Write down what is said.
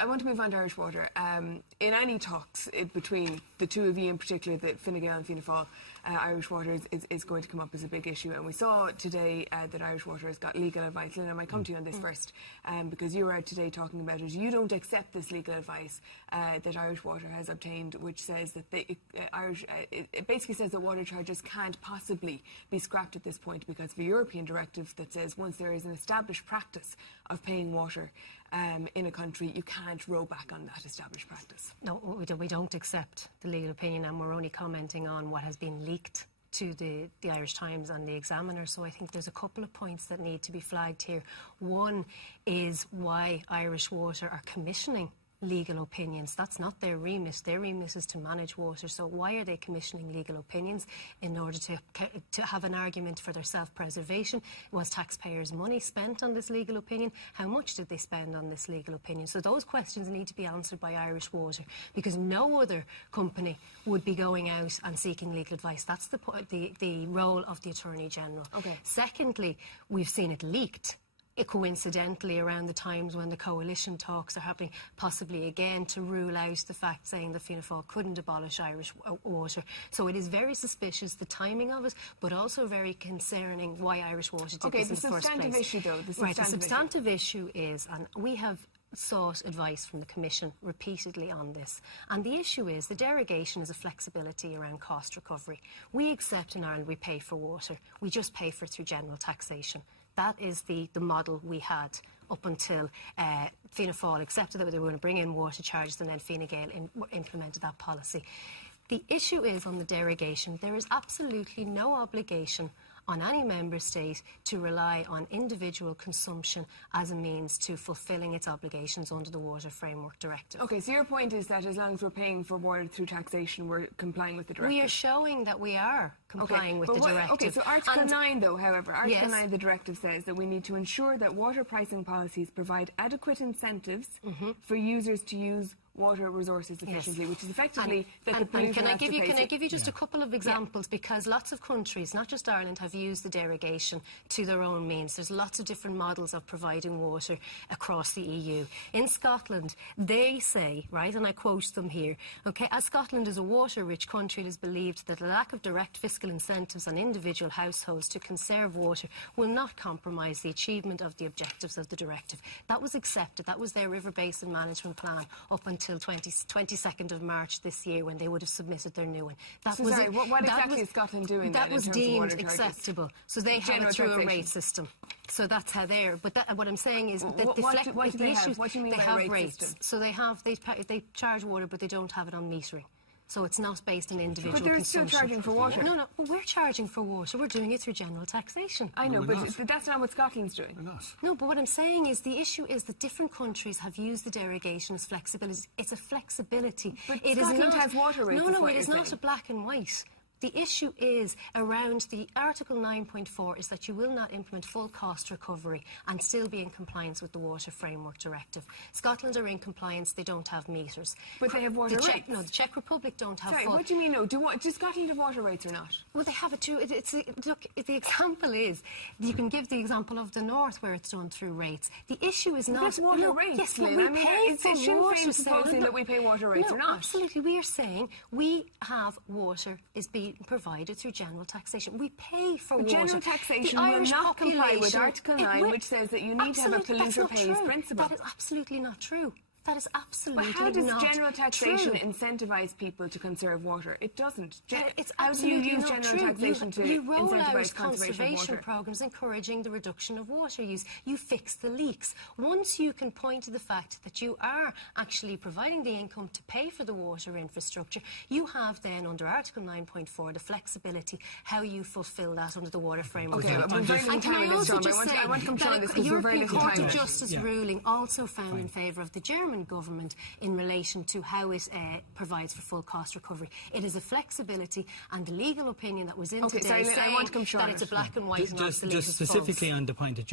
I want to move on to Irish Water. In any talks between the two of you in particular, the Fine Gael and Fianna Fáil, Irish Water is going to come up as a big issue. And we saw today that Irish Water has got legal advice. Lynn, I might come to you on this first, because you were out today talking about it. You don't accept this legal advice that Irish Water has obtained, which says that it basically says that water charges can't possibly be scrapped at this point because of a European directive that says once there is an established practice of paying water in a country, you can't row back on that established practice. No, we don't accept the legal opinion, and we're only commenting on what has been leaked to the Irish Times and the Examiner. So I think there's a couple of points that need to be flagged here. One is why Irish Water are commissioning legal opinions. That's not their remit. Their remit is to manage water. So why are they commissioning legal opinions? In order to have an argument for their self-preservation. Was taxpayers' money spent on this legal opinion? How much did they spend on this legal opinion? So those questions need to be answered by Irish Water, because no other company would be going out and seeking legal advice. That's the role of the Attorney General. Okay. Secondly, we've seen it leaked coincidentally around the times when the coalition talks are happening, possibly again to rule out the fact saying that Fianna Fáil couldn't abolish Irish Water. So it is very suspicious, the timing of it, but also very concerning why Irish Water did this in the first place. Okay, the substantive issue though. The substantive issue is, and we have sought advice from the Commission repeatedly on this, and the issue is the derogation is a flexibility around cost recovery. We accept in Ireland we pay for water, we just pay for it through general taxation. That is the model we had up until Fianna Fáil accepted that they were going to bring in water charges, and then Fine Gael implemented that policy. The issue is on the derogation, there is absolutely no obligation on any member state to rely on individual consumption as a means to fulfilling its obligations under the Water Framework Directive. Okay, so your point is that as long as we're paying for water through taxation, we're complying with the directive. We are showing that we are complying with the directive. Okay, so Article 9 though, however, Article 9 of the directive says that we need to ensure that water pricing policies provide adequate incentives for users to use water resources efficiently, which is effectively that the polluter can I give you just a a couple of examples, because lots of countries, not just Ireland, have used the derogation to their own means. There's lots of different models of providing water across the EU. In Scotland, they say, right, and I quote them here, okay, as Scotland is a water-rich country, it is believed that the lack of direct fiscal incentives on individual households to conserve water will not compromise the achievement of the objectives of the directive. That was accepted. That was their River Basin Management Plan up until 22nd of March this year, when they would have submitted their new one. What exactly is Scotland doing? That was deemed acceptable. So they have it through a rate system. So that's how they're. But what I'm saying is that what do they have? What do you mean by a rate system? So they charge water, but they don't have it on metering. So it's not based on individual consumption. But they're still charging for water. No, we're charging for water. We're doing it through general taxation. I know, but that's not what Scotland's doing. We're not. No, but what I'm saying is the issue is that different countries have used the derogation as flexibility. It's a flexibility. But Scotland has water rates. No, it is not a black and white. The issue is around the Article 9.4 is that you will not implement full cost recovery and still be in compliance with the Water Framework Directive. Scotland are in compliance, they don't have meters. But they have water rates. No, the Czech Republic don't have full. What do you mean no? Do Scotland have water rates or not? Well, they have it too. Look, the example is, you can give the example of the North where it's done through rates. The issue is not... That's water rates, yes, Lynn. we pay for water. It's proposing that we pay water rates or not. Absolutely. We are saying we have water is being provided through general taxation. We pay for water. General taxation will not comply with Article 9, which says that you need to have a polluter pays principle. That is absolutely not true. That is absolutely not true. How does general taxation incentivise people to conserve water? It doesn't. It's how do you use general taxation to incentivise conservation programmes encouraging the reduction of water use. You fix the leaks. Once you can point to the fact that you are actually providing the income to pay for the water infrastructure, you have then under Article 9.4 the flexibility how you fulfil that under the Water Framework. Okay, and can I also just say that the European Court of Justice ruling also found in favour of the German government in relation to how it provides for full cost recovery. It is a flexibility, and the legal opinion that was in today saying that it's a black and white and obsolete. Just specifically on the point that